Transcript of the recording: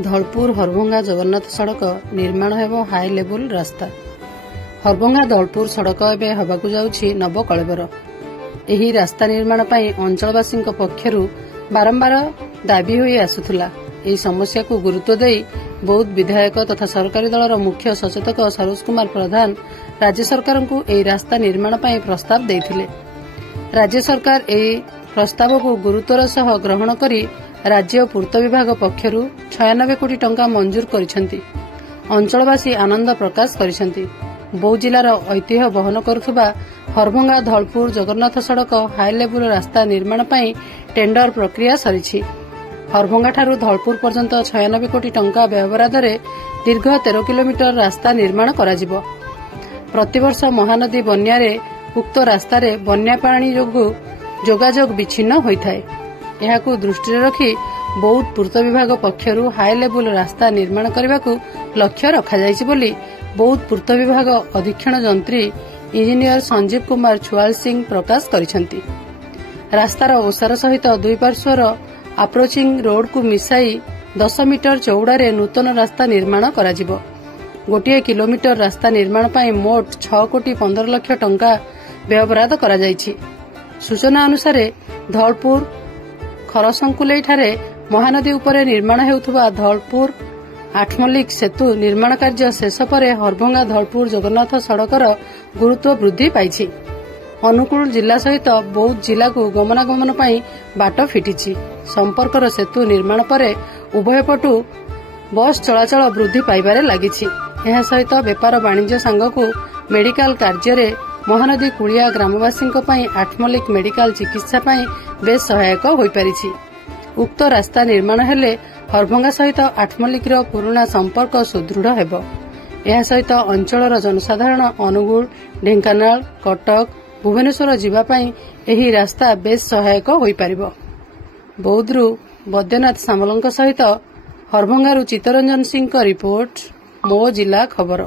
धौलपुर हरभंगा जगन्नाथ सड़क निर्माण हेब हाई लेवल रास्ता। हरभंगा धौलपुर सड़क एवं हवाकू जाउछि नवकलेबर। एही रास्ता निर्माण पई अंचलवासी पक्षरु बारंबार दाबी होई आसुथुला। एही समस्या को गुरुत्व देई बौद्ध विधायक तथा सरकारी दलर मुख्य सचेतक सरोज कुमार प्रधान राज्य सरकार को एही रास्ता निर्माण पई प्रस्ताव देइथिले। राज्य सरकार एही प्रस्ताव को गुरुत्वर सह ग्रहण करी राज्य पूर्त विभाग पक्षरु 96 कोटी टंका मंजूर करिसेंती। अंचलवासी आनंद प्रकाश करिसेंती। बौद्ध जिलार ऐतिह्य बहन करुथुबा हरभंगा धौलपुर जगन्नाथ सड़क हाई लेवल रास्ता निर्माण पई टेंडर प्रक्रिया सरिछि। हरभंगा ठारू धौलपुर पर्यंत 96 कोटी टंका व्यवहाराधरे दीर्घ 13 किलोमीटर रास्ता निर्माण कराजिबो। प्रतिवर्ष महानदी बन्यारे उक्त रास्तारे बन्या पानी जोगु जोगाजोग विच्छिन्न होइथाय। एहाकू दृष्टि रखी बौद्ध पूर्त विभाग पक्षरु हाई लेवल रास्ता निर्माण करने लक्ष्य रखा जाइछि बोली बौद्ध पूर्त विभाग अधीक्षण जंत्री इंजीनियर संजीव कुमार छुआल सिंह प्रकाश करिसेंती। रास्तार ओसार सहित दुई पार्श्वर अप्रोचिंग रोड को मिसाई 10 मीटर चौड़ारे नूतन रास्ता निर्माण कराजिबो। गोटे किलोमीटर रास्ता निर्माण पई मोट 6 कोटी 15 लाख टंका व्यवहार करा जाइछि। सूचना अनुसार धौलपुर खरसंकुलेई ठारे महानदी उपरे निर्माण हेउथुबा धौलपुर आठमल्लिक सेतु निर्माण कार्य शेष परे हरभंगा धौलपुर जगन्नाथ सड़कर गुरुत्व वृद्धि पाइछि। अनुकूल जिला सहित बौद्ध जिला को गमनागमन पई बाट फिटिछि। संपर्कर सेतु निर्माण परे उभय पटु बस चलाचल वृद्धि पाइबारे लागिछि। एहा सहित व्यापार वाणिज्य संघ मेडिकल कार्य महानदी कुलिया ग्रामवासी आठमल्लिक मेडिकल चिकित्सा पई बेस सहायक होई परिछि। उक्त रास्ता निर्माण हेले हरभंगा सहित आठमल्लिकर पुराना संपर्क सुदृढ़ हेबो। एहा सहित अंचलर जनसाधारण अनुगुल ढेंकानाल कटक भुवनेश्वर जीवा पई एही रास्ता बेस सहायक होई परिबो। बौद्धरू बैद्यनाथ सामलଙ୍କ सहित हरभंगारू चित्तरंजन सिंह रिपोर्ट मो जिला खबर।